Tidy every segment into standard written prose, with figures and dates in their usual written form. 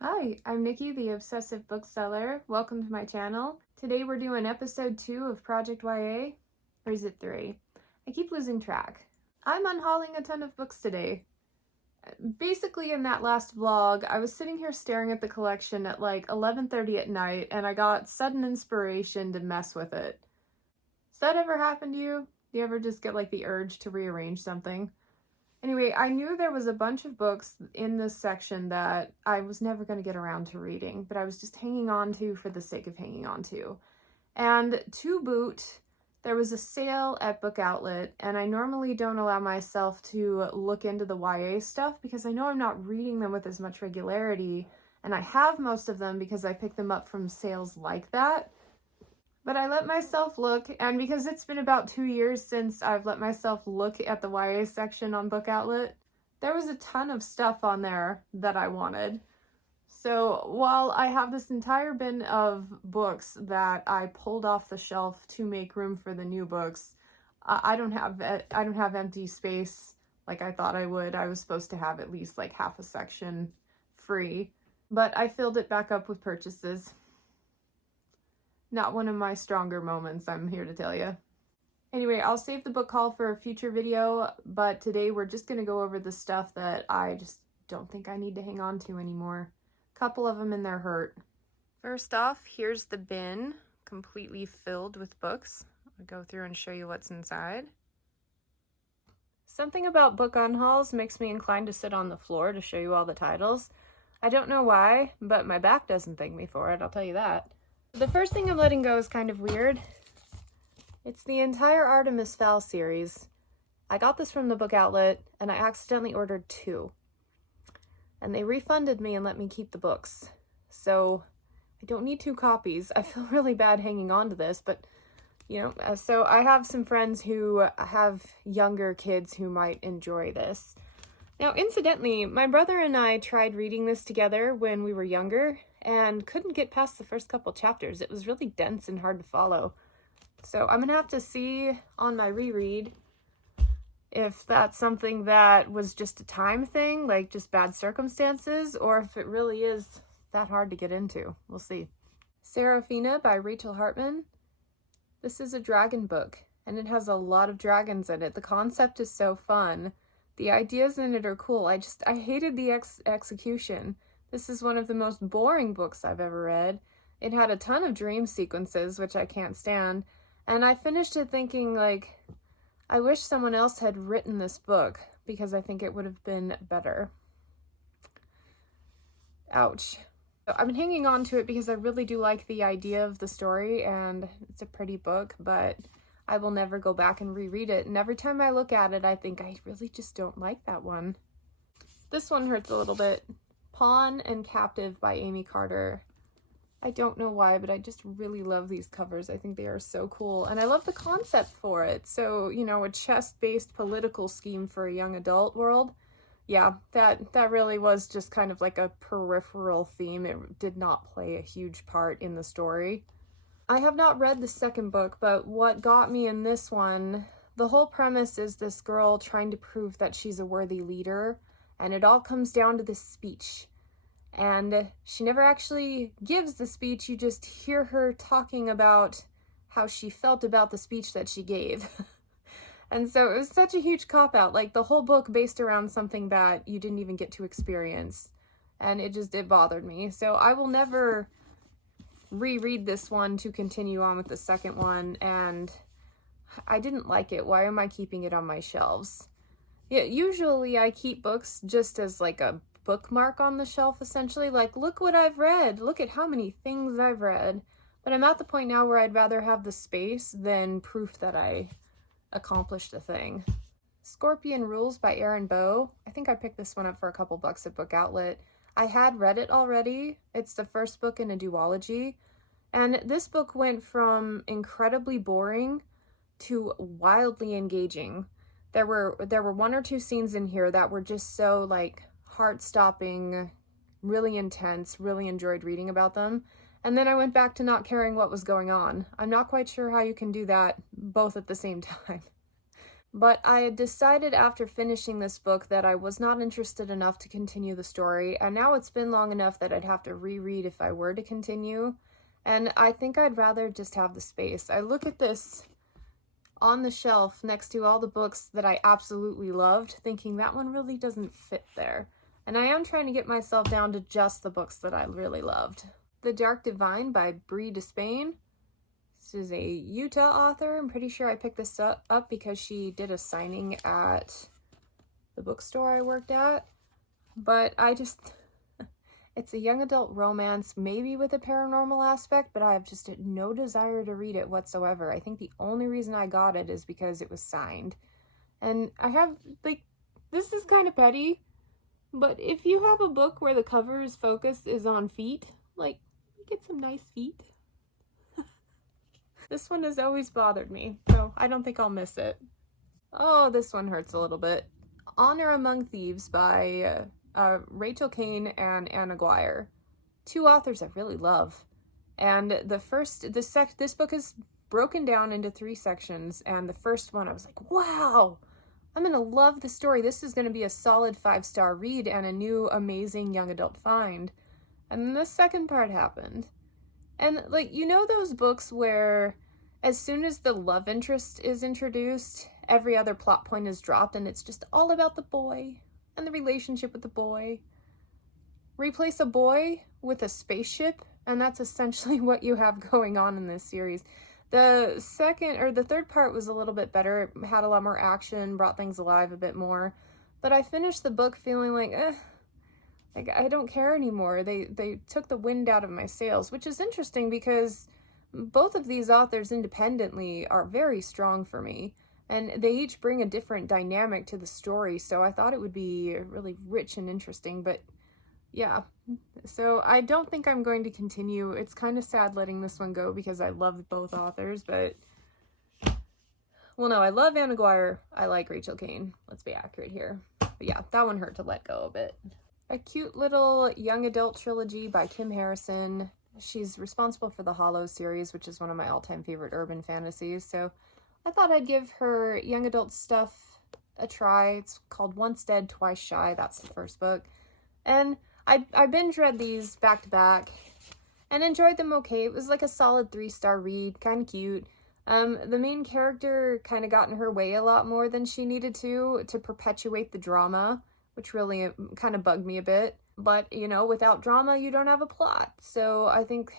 Hi, I'm Nikki, the Obsessive Bookseller. Welcome to my channel. Today we're doing episode 2 of Project YA, or is it 3? I keep losing track. I'm unhauling a ton of books today. Basically, in that last vlog, I was sitting here staring at the collection at like 11:30 at night, and I got sudden inspiration to mess with it. Does that ever happen to you? Do you ever just get like the urge to rearrange something? Anyway, I knew there was a bunch of books in this section that I was never going to get around to reading, but I was just hanging on to for the sake of hanging on to. And to boot, there was a sale at Book Outlet, and I normally don't allow myself to look into the YA stuff because I know I'm not reading them with as much regularity, and I have most of them because I pick them up from sales like that. But I let myself look, and because it's been about 2 years since I've let myself look at the YA section on Book Outlet, there was a ton of stuff on there that I wanted. So while I have this entire bin of books that I pulled off the shelf to make room for the new books, I don't have empty space like I thought I would. I was supposed to have at least like half a section free, but I filled it back up with purchases. Not one of my stronger moments, I'm here to tell you. Anyway, I'll save the book haul for a future video, but today we're just going to go over the stuff that I just don't think I need to hang on to anymore. A couple of them in there hurt. First off, here's the bin, completely filled with books. I'll go through and show you what's inside. Something about book unhauls makes me inclined to sit on the floor to show you all the titles. I don't know why, but my back doesn't thank me for it, I'll tell you that. The first thing I'm letting go is kind of weird. It's the entire Artemis Fowl series. I got this from the Book Outlet, and I accidentally ordered 2. And they refunded me and let me keep the books. So I don't need 2 copies. I feel really bad hanging on to this, but so I have some friends who have younger kids who might enjoy this. Now, incidentally, my brother and I tried reading this together when we were younger and couldn't get past the first couple chapters. It was really dense and hard to follow. So I'm gonna have to see on my reread if that's something that was just a time thing, like just bad circumstances, or if it really is that hard to get into. We'll see. Serafina by Rachel Hartman. This is a dragon book, and it has a lot of dragons in it. The concept is so fun. The ideas in it are cool. I hated the execution. This is one of the most boring books I've ever read. It had a ton of dream sequences, which I can't stand. And I finished it thinking, like, I wish someone else had written this book because I think it would have been better. Ouch. I've been hanging on to it because I really do like the idea of the story, and it's a pretty book, but I will never go back and reread it. And every time I look at it, I think I really just don't like that one. This one hurts a little bit. Pawn and Captive by Amy Carter. I don't know why, but I just really love these covers. I think they are so cool. And I love the concept for it. So, a chess-based political scheme for a young adult world. Yeah, that really was just kind of like a peripheral theme. It did not play a huge part in the story. I have not read the second book, but what got me in this one, the whole premise is this girl trying to prove that she's a worthy leader, and it all comes down to this speech. And she never actually gives the speech, you just hear her talking about how she felt about the speech that she gave. And so it was such a huge cop-out, like the whole book based around something that you didn't even get to experience. And it bothered me. So I will never reread this one to continue on with the second one, and I didn't like it. Why am I keeping it on my shelves? Yeah, usually I keep books just as like a bookmark on the shelf, essentially. Like, look what I've read. Look at how many things I've read. But I'm at the point now where I'd rather have the space than proof that I accomplished a thing. Scorpion Rules by Erin Bow. I think I picked this one up for a couple bucks at Book Outlet. I had read it already. It's the first book in a duology. And this book went from incredibly boring to wildly engaging. There were 1 or 2 scenes in here that were just so like heart-stopping, really intense, really enjoyed reading about them. And then I went back to not caring what was going on. I'm not quite sure how you can do that both at the same time. But I had decided after finishing this book that I was not interested enough to continue the story, and now it's been long enough that I'd have to reread if I were to continue, and I think I'd rather just have the space. I look at this on the shelf next to all the books that I absolutely loved, thinking that one really doesn't fit there. And I am trying to get myself down to just the books that I really loved. The Dark Divine by Brie Despain. This is a Utah author. I'm pretty sure I picked this up because she did a signing at the bookstore I worked at. But it's a young adult romance, maybe with a paranormal aspect, but I have just no desire to read it whatsoever. I think the only reason I got it is because it was signed. And I have, like, this is kind of petty, but if you have a book where the cover's focus is on feet, like, get some nice feet. This one has always bothered me, so I don't think I'll miss it. Oh, this one hurts a little bit. Honor Among Thieves by Rachel Kane and Anna Guire. Two authors I really love. And this book is broken down into 3 sections, and the first one I was like, wow, I'm gonna love the story. This is gonna be a solid 5-star read and a new amazing young adult find. And then the second part happened. And, like, you know those books where as soon as the love interest is introduced, every other plot point is dropped and it's just all about the boy and the relationship with the boy? Replace a boy with a spaceship, and that's essentially what you have going on in this series. The third part was a little bit better. It had a lot more action, brought things alive a bit more. But I finished the book feeling like, I don't care anymore. They took the wind out of my sails, which is interesting because both of these authors independently are very strong for me, and they each bring a different dynamic to the story, so I thought it would be really rich and interesting. But yeah, so I don't think I'm going to continue. It's kind of sad letting this one go because I love both authors, but well, no, I love Anna Guire. I like Rachel Kane. Let's be accurate here. But yeah, that one hurt to let go a bit. A cute little young adult trilogy by Kim Harrison. She's responsible for the Hollow series, which is one of my all-time favorite urban fantasies, so I thought I'd give her young adult stuff a try. It's called Once Dead, Twice Shy. That's the first book. And I binge read these back to back and enjoyed them okay. It was like a solid 3-star read, kind of cute. The main character kind of got in her way a lot more than she needed to perpetuate the drama, which really kind of bugged me a bit. But, you know, without drama, you don't have a plot. So I think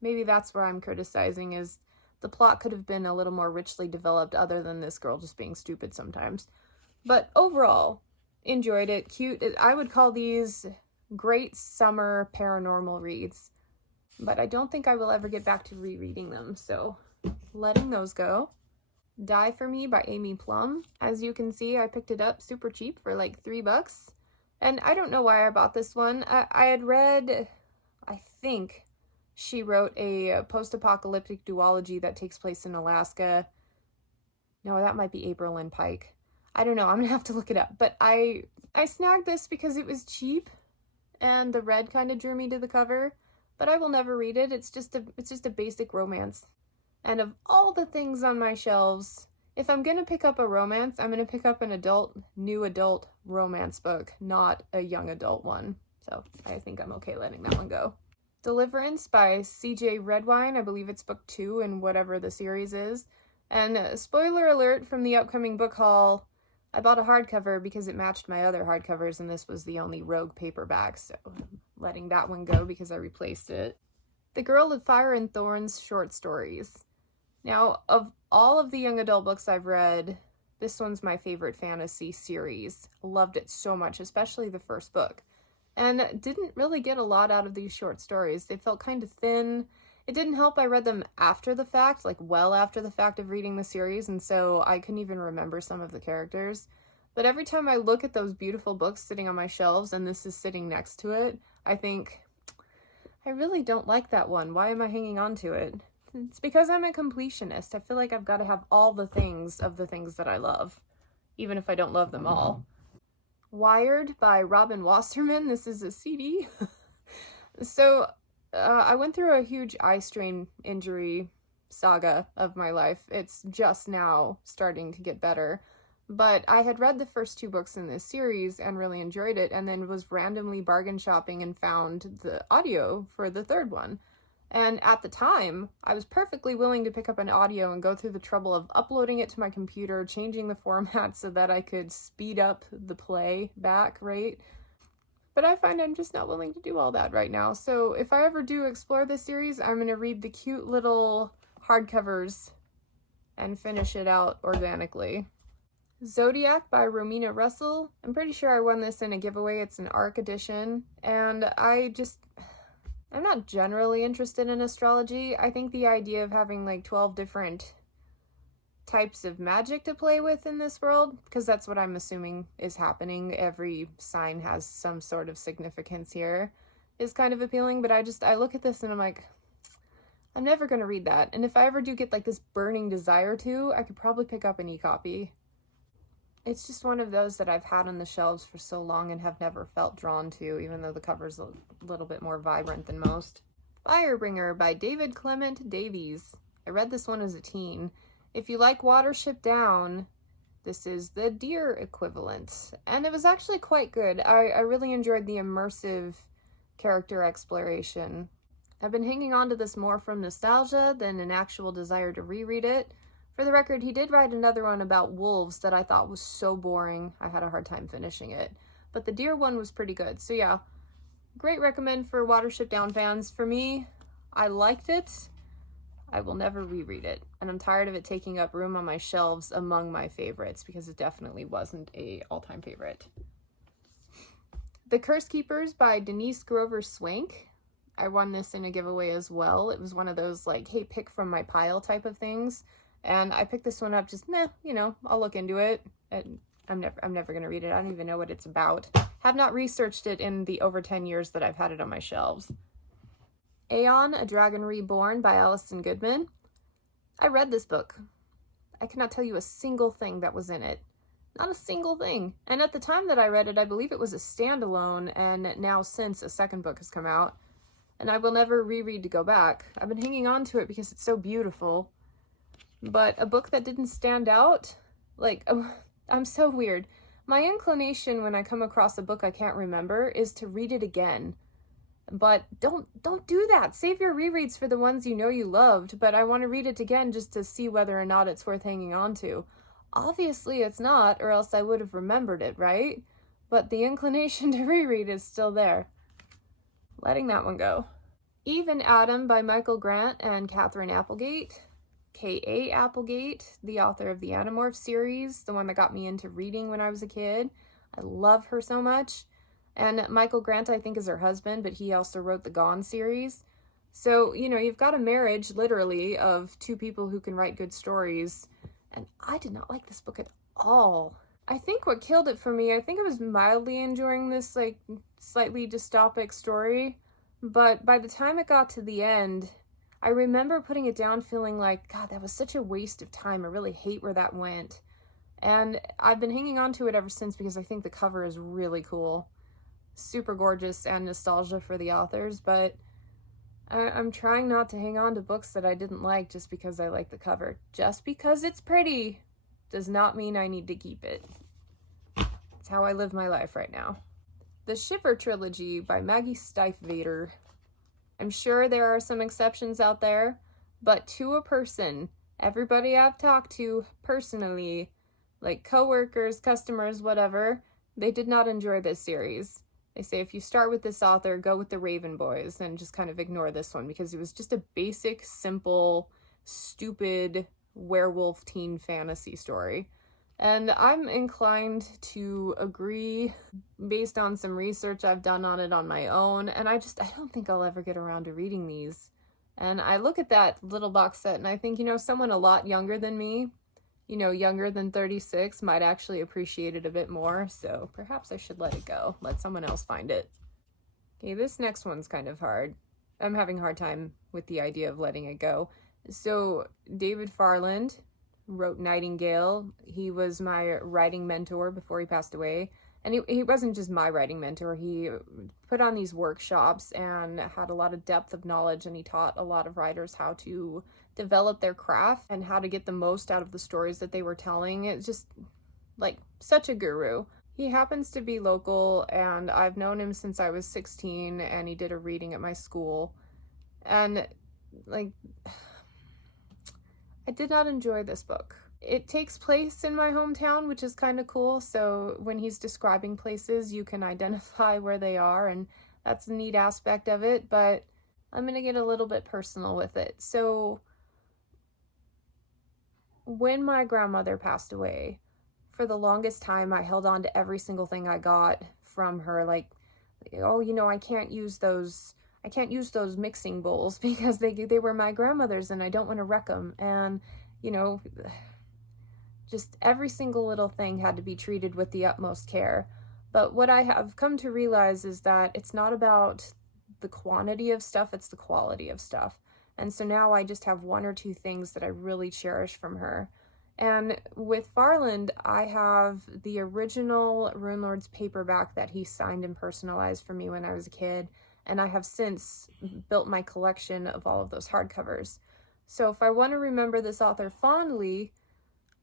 maybe that's where I'm criticizing, is the plot could have been a little more richly developed other than this girl just being stupid sometimes. But overall, enjoyed it. Cute. I would call these great summer paranormal reads. But I don't think I will ever get back to rereading them, so letting those go. Die for Me by Amy Plum. As you can see, I picked it up super cheap for like $3. And I don't know why I bought this one. I had read, I think she wrote a post-apocalyptic duology that takes place in Alaska. No, that might be April Lynn Pike. I don't know. I'm gonna have to look it up. But I snagged this because it was cheap and the red kind of drew me to the cover. But I will never read it. It's just a basic romance. And of all the things on my shelves, if I'm gonna pick up a romance, I'm gonna pick up an new adult romance book, not a young adult one. So I think I'm okay letting that one go. Deliverance by C.J. Redwine. I believe it's book 2 in whatever the series is. And spoiler alert from the upcoming book haul, I bought a hardcover because it matched my other hardcovers, and this was the only rogue paperback, so I'm letting that one go because I replaced it. The Girl of Fire and Thorns short stories. Now, of all of the young adult books I've read, this one's my favorite fantasy series. Loved it so much, especially the first book. And didn't really get a lot out of these short stories. They felt kind of thin. It didn't help I read them after the fact, like well after the fact of reading the series, and so I couldn't even remember some of the characters. But every time I look at those beautiful books sitting on my shelves and this is sitting next to it, I think, I really don't like that one. Why am I hanging on to it? It's because I'm a completionist. I feel like I've got to have all the things of the things that I love, even if I don't love them all. Wired by Robin Wasserman. This is a CD. So I went through a huge eye strain injury saga of my life. It's just now starting to get better. But I had read the first 2 books in this series and really enjoyed it, and then was randomly bargain shopping and found the audio for the 3rd one. And at the time, I was perfectly willing to pick up an audio and go through the trouble of uploading it to my computer, changing the format so that I could speed up the playback rate. But I find I'm just not willing to do all that right now. So if I ever do explore this series, I'm going to read the cute little hardcovers and finish it out organically. Zodiac by Romina Russell. I'm pretty sure I won this in a giveaway. It's an ARC edition. And I'm not generally interested in astrology. I think the idea of having like 12 different types of magic to play with in this world, because that's what I'm assuming is happening. Every sign has some sort of significance here, is kind of appealing. But I look at this and I'm like, I'm never going to read that. And if I ever do get like this burning desire to, I could probably pick up an e-copy. It's just one of those that I've had on the shelves for so long and have never felt drawn to, even though the cover's a little bit more vibrant than most. Firebringer by David Clement Davies. I read this one as a teen. If you like Watership Down, this is the Deer equivalent. And it was actually quite good. I really enjoyed the immersive character exploration. I've been hanging on to this more from nostalgia than an actual desire to reread it. For the record, he did write another one about wolves that I thought was so boring, I had a hard time finishing it. But the Deer one was pretty good. So yeah, great recommend for Watership Down fans. For me, I liked it. I will never reread it. And I'm tired of it taking up room on my shelves among my favorites, because it definitely wasn't a all-time favorite. The Curse Keepers by Denise Grover Swank. I won this in a giveaway as well. It was one of those like, hey, pick from my pile type of things. And I picked this one up just, I'll look into it. I'm never going to read it. I don't even know what it's about. Have not researched it in the over 10 years that I've had it on my shelves. Aeon, A Dragon Reborn by Alison Goodman. I read this book. I cannot tell you a single thing that was in it. Not a single thing. And at the time that I read it, I believe it was a standalone, and now since a 2nd book has come out. And I will never reread to go back. I've been hanging on to it because it's so beautiful. But a book that didn't stand out, I'm so weird. My inclination when I come across a book I can't remember is to read it again. But don't do that. Save your rereads for the ones you know you loved, but I want to read it again just to see whether or not it's worth hanging on to. Obviously it's not, or else I would have remembered it, right? But the inclination to reread is still there. Letting that one go. Eve and Adam by Michael Grant and Catherine Applegate. K.A. Applegate, the author of the Animorph series, the one that got me into reading when I was a kid. I love her so much. And Michael Grant, I think, is her husband, but he also wrote the Gone series. So, you've got a marriage, literally, of 2 people who can write good stories. And I did not like this book at all. I think what killed it for me, I think I was mildly enjoying this, slightly dystopic story. But by the time it got to the end, I remember putting it down feeling like, God, that was such a waste of time. I really hate where that went. And I've been hanging on to it ever since because I think the cover is really cool. Super gorgeous and nostalgia for the authors, but I'm trying not to hang on to books that I didn't like just because I like the cover. Just because it's pretty does not mean I need to keep it. It's how I live my life right now. The Shiver Trilogy by Maggie Stiefvater. I'm sure there are some exceptions out there, but to a person, everybody I've talked to personally, like coworkers, customers, whatever, they did not enjoy this series. They say if you start with this author, go with the Raven Boys and just kind of ignore this one because it was just a basic, simple, stupid werewolf teen fantasy story. And I'm inclined to agree based on some research I've done on it on my own. And I don't think I'll ever get around to reading these. And I look at that little box set and I think, someone a lot younger than me, younger than 36 might actually appreciate it a bit more. So perhaps I should let it go. Let someone else find it. Okay, this next one's kind of hard. I'm having a hard time with the idea of letting it go. So David Farland wrote Nightingale. He was my writing mentor before he passed away. And he wasn't just my writing mentor. He put on these workshops and had a lot of depth of knowledge, and he taught a lot of writers how to develop their craft and how to get the most out of the stories that they were telling. like such a guru. He happens to be local, and I've known him since I was 16, and he did a reading at my school. And like, I did not enjoy this book. It takes place in my hometown, which is kind of cool. So when he's describing places, you can identify where they are, and that's a neat aspect of it. But I'm going to get a little bit personal with it. So when my grandmother passed away, for the longest time, I held on to every single thing I got from her. Like, oh, I can't use those mixing bowls because they were my grandmother's and I don't want to wreck them. And, just every single little thing had to be treated with the utmost care. But what I have come to realize is that it's not about the quantity of stuff, it's the quality of stuff. And so now I just have one or two things that I really cherish from her. And with Farland, I have the original Rune Lord's paperback that he signed and personalized for me when I was a kid. And I have since built my collection of all of those hardcovers. So if I want to remember this author fondly,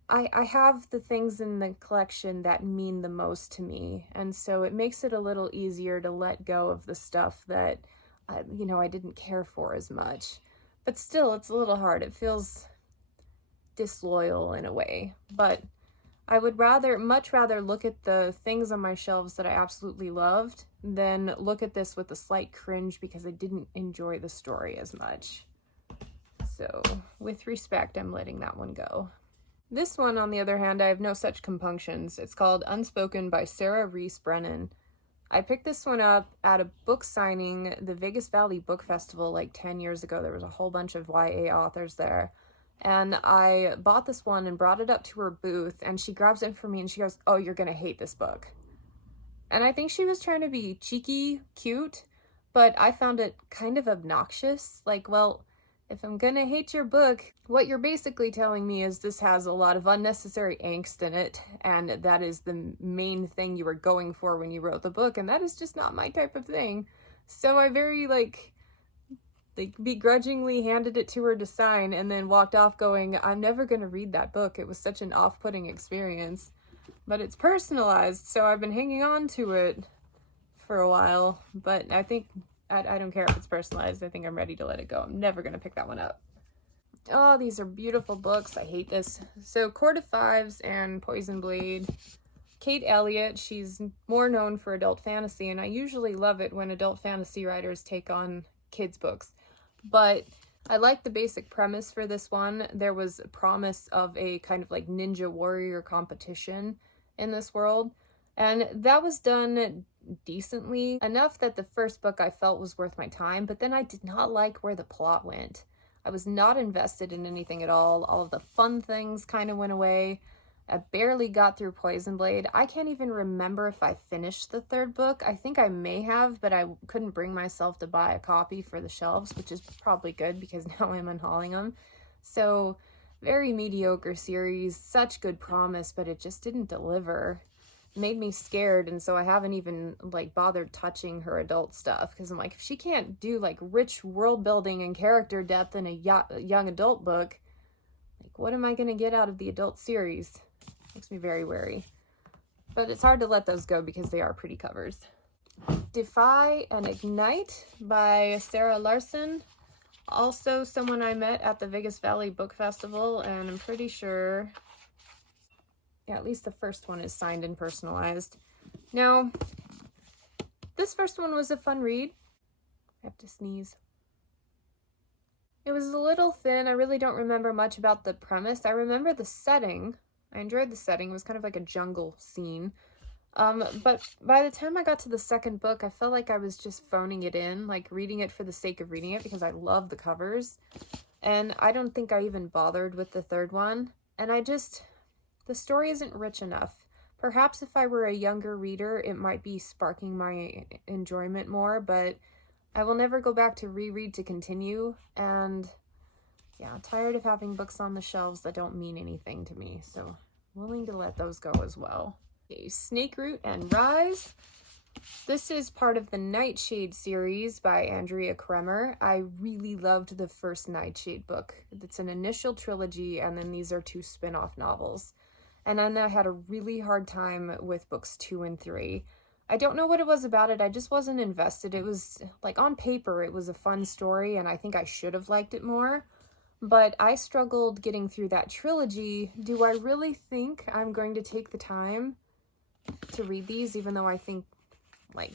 I have the things in the collection that mean the most to me. And so it makes it a little easier to let go of the stuff that, I didn't care for as much. But still, it's a little hard. It feels disloyal in a way. But I would much rather look at the things on my shelves that I absolutely loved than look at this with a slight cringe because I didn't enjoy the story as much. So, with respect, I'm letting that one go. This one, on the other hand, I have no such compunctions. It's called Unspoken by Sarah Reese Brennan. I picked this one up at a book signing, the Vegas Valley Book Festival, like 10 years ago. There was a whole bunch of YA authors there. And I bought this one and brought it up to her booth, and she grabs it for me and she goes, "Oh, you're gonna hate this book." And I think she was trying to be cheeky, cute, but I found it kind of obnoxious. Like, well, if I'm gonna hate your book, what you're basically telling me is this has a lot of unnecessary angst in it, and that is the main thing you were going for when you wrote the book, and that is just not my type of thing. So I very, begrudgingly handed it to her to sign and then walked off going, I'm never gonna read that book. It was such an off-putting experience. But it's personalized, so I've been hanging on to it for a while, but I think I don't care if it's personalized. I think I'm ready to let it go. I'm never going to pick that one up. Oh, these are beautiful books. I hate this. So, Court of Fives and Poison Blade. Kate Elliott, she's more known for adult fantasy, and I usually love it when adult fantasy writers take on kids' books. But I like the basic premise for this one. There was a promise of a kind of like ninja warrior competition in this world, and that was done decently enough that the first book I felt was worth my time, but then I did not like where the plot went. I was not invested in anything at all. All of the fun things kind of went away. I barely got through Poison Blade. I can't even remember if I finished the third book. I think I may have, but I couldn't bring myself to buy a copy for the shelves, which is probably good because now I'm unhauling them. So, very mediocre series, such good promise, but it just didn't deliver. It made me scared, and so I haven't even bothered touching her adult stuff because I'm like, if she can't do rich world building and character depth in a young adult book, what am I going to get out of the adult series? Makes me very wary. But it's hard to let those go because they are pretty covers. Defy and Ignite by Sarah Larson. Also someone I met at the Vegas Valley Book Festival, and I'm pretty sure, yeah, at least the first one is signed and personalized. Now, this first one was a fun read. I have to sneeze. It was a little thin. I really don't remember much about the premise. I remember the setting. I enjoyed the setting. It was kind of like a jungle scene. But by the time I got to the second book, I felt like I was just phoning it in, reading it for the sake of reading it because I love the covers. And I don't think I even bothered with the third one. And the story isn't rich enough. Perhaps if I were a younger reader, it might be sparking my enjoyment more, but I will never go back to reread to continue. And yeah, tired of having books on the shelves that don't mean anything to me. So willing to let those go as well. Okay, Snakeroot and Rise. This is part of the Nightshade series by Andrea Kremer. I really loved the first Nightshade book. It's an initial trilogy, and then these are two spin-off novels. And then I had a really hard time with books 2 and 3. I don't know what it was about it. I just wasn't invested. It was like on paper, it was a fun story, and I think I should have liked it more. But I struggled getting through that trilogy. Do I really think I'm going to take the time to read these, even though I think, like,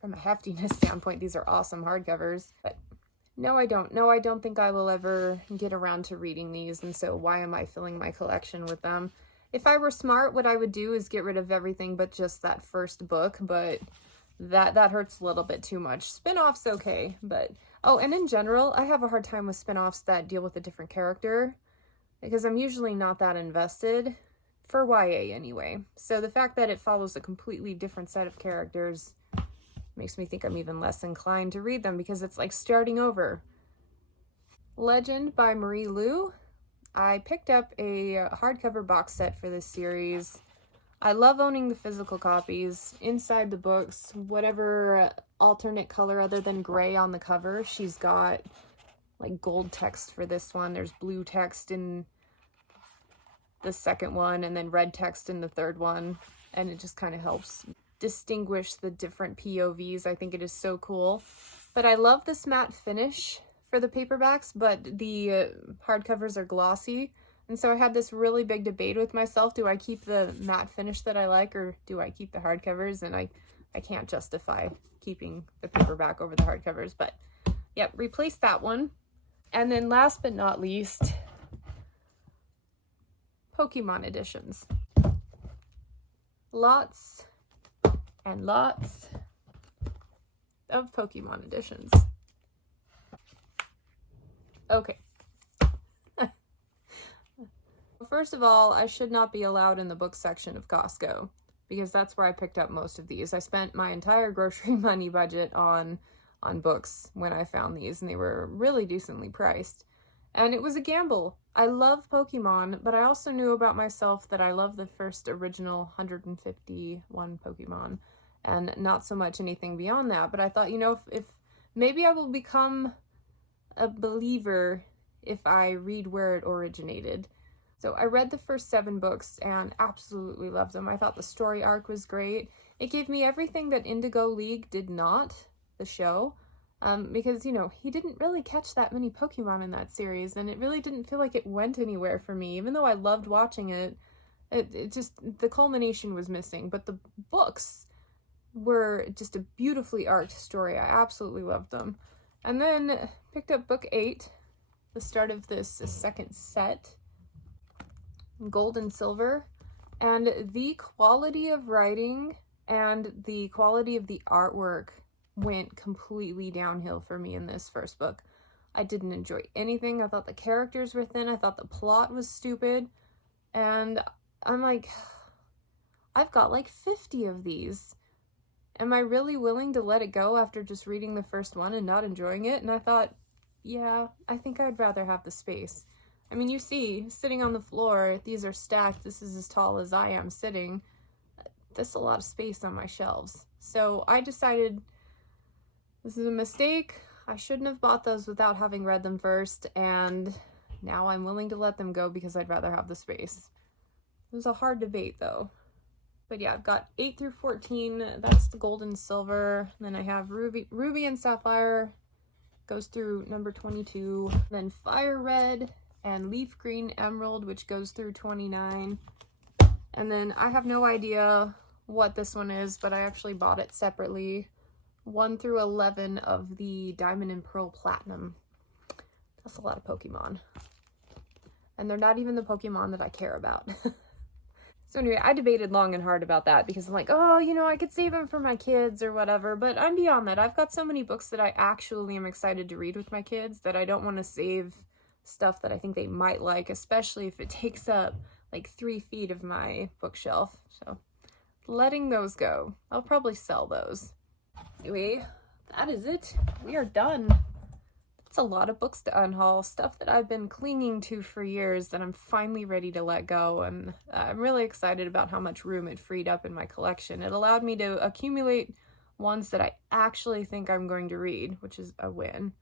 from a heftiness standpoint, these are awesome hardcovers? But no, I don't. No, I don't think I will ever get around to reading these, and so why am I filling my collection with them? If I were smart, what I would do is get rid of everything but just that first book, but that hurts a little bit too much. Spin-offs okay, but oh, and in general, I have a hard time with spin-offs that deal with a different character because I'm usually not that invested, for YA anyway. So the fact that it follows a completely different set of characters makes me think I'm even less inclined to read them because it's like starting over. Legend by Marie Lu. I picked up a hardcover box set for this series. I love owning the physical copies. Inside the books, whatever alternate color other than gray on the cover, she's got like gold text for this one. There's blue text in the second one and then red text in the third one. And it just kind of helps distinguish the different POVs. I think it is so cool. But I love this matte finish for the paperbacks, but the hardcovers are glossy. And so I had this really big debate with myself. Do I keep the matte finish that I like, or do I keep the hardcovers? And I can't justify keeping the paperback over the hardcovers, but yep, replace that one. And then last but not least, Pokemon editions. Lots and lots of Pokemon editions. Okay. First of all, I should not be allowed in the book section of Costco because that's where I picked up most of these. I spent my entire grocery money budget on books when I found these, and they were really decently priced. And it was a gamble. I love Pokemon, but I also knew about myself that I love the first original 151 Pokemon and not so much anything beyond that. But I thought, you know, if maybe I will become a believer if I read where it originated. So I read the first 7 books and absolutely loved them. I thought the story arc was great. It gave me everything that Indigo League did not, the show, because, you know, he didn't really catch that many Pokemon in that series, and it really didn't feel like it went anywhere for me. Even though I loved watching it, it just, the culmination was missing. But the books were just a beautifully arced story. I absolutely loved them. And then picked up book 8, the start of this second set, Gold and Silver, and the quality of writing and the quality of the artwork went completely downhill for me in this first book. I didn't enjoy anything. I thought the characters were thin. I thought the plot was stupid. And I'm like, I've got like 50 of these. Am I really willing to let it go after just reading the first one and not enjoying it? And I thought, yeah, I think I'd rather have the space. I mean, you see, sitting on the floor, these are stacked. This is as tall as I am sitting. That's a lot of space on my shelves. So I decided this is a mistake. I shouldn't have bought those without having read them first, and now I'm willing to let them go because I'd rather have the space. It was a hard debate, though. But yeah, I've got 8 through 14. That's the Gold and Silver. Then I have Ruby and Sapphire. Goes through number 22. Then Fire Red and Leaf Green Emerald, which goes through 29. And then I have no idea what this one is, but I actually bought it separately. 1 through 11 of the Diamond and Pearl Platinum. That's a lot of Pokemon. And they're not even the Pokemon that I care about. So anyway, I debated long and hard about that because I'm like, oh, you know, I could save them for my kids or whatever. But I'm beyond that. I've got so many books that I actually am excited to read with my kids that I don't want to save stuff that I think they might like, especially if it takes up like 3 feet of my bookshelf. So letting those go. I'll probably sell those. Anyway, that is it. We are done. It's a lot of books to unhaul, stuff that I've been clinging to for years that I'm finally ready to let go, and I'm really excited about how much room it freed up in my collection. It allowed me to accumulate ones that I actually think I'm going to read, which is a win.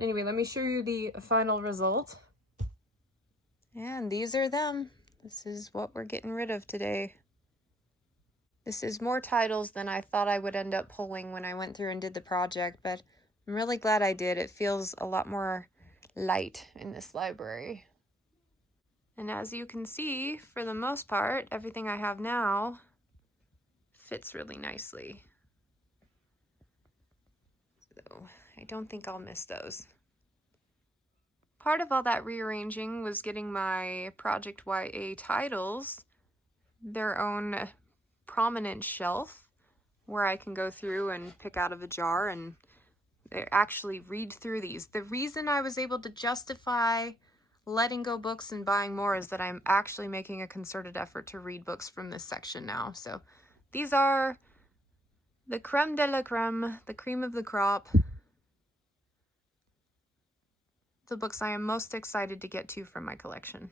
Anyway, let me show you the final result. And these are them. This is what we're getting rid of today. This is more titles than I thought I would end up pulling when I went through and did the project, but I'm really glad I did. It feels a lot more light in this library. And as you can see, for the most part, everything I have now fits really nicely. So I don't think I'll miss those. Part of all that rearranging was getting my Project YA titles their own prominent shelf where I can go through and pick out of a jar and actually read through these. The reason I was able to justify letting go books and buying more is that I'm actually making a concerted effort to read books from this section now. So these are the creme de la creme, the cream of the crop, the books I am most excited to get to from my collection.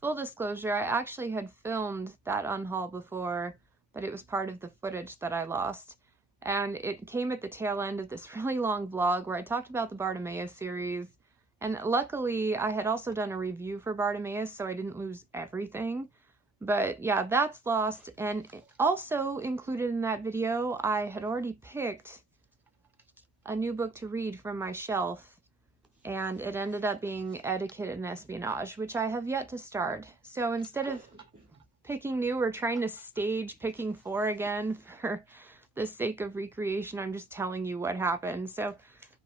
Full disclosure, I actually had filmed that unhaul before, but it was part of the footage that I lost. And it came at the tail end of this really long vlog where I talked about the Bartimaeus series. And luckily, I had also done a review for Bartimaeus, so I didn't lose everything. But yeah, that's lost. And also included in that video, I had already picked a new book to read from my shelf. And it ended up being Etiquette and Espionage, which I have yet to start. So instead of picking new or trying to stage picking 4 again for the sake of recreation, I'm just telling you what happened. So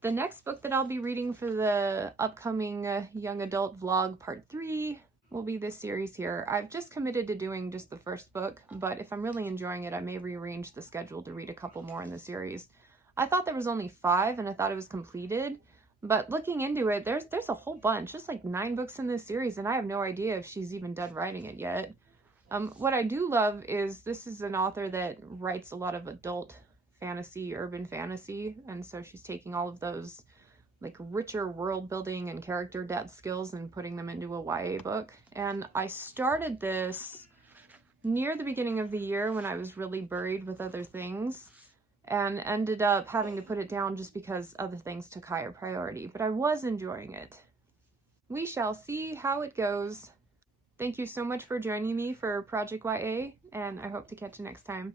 the next book that I'll be reading for the upcoming young adult vlog part 3 will be this series here. I've just committed to doing just the first book, but if I'm really enjoying it, I may rearrange the schedule to read a couple more in the series. I thought there was only 5 and I thought it was completed. But looking into it, there's a whole bunch, just like 9 books in this series, and I have no idea if she's even done writing it yet. What I do love is this is an author that writes a lot of adult fantasy, urban fantasy, and so she's taking all of those like richer world building and character depth skills and putting them into a YA book. And I started this near the beginning of the year when I was really buried with other things, and ended up having to put it down just because other things took higher priority, but I was enjoying it. We shall see how it goes. Thank you so much for joining me for Project YA, and I hope to catch you next time.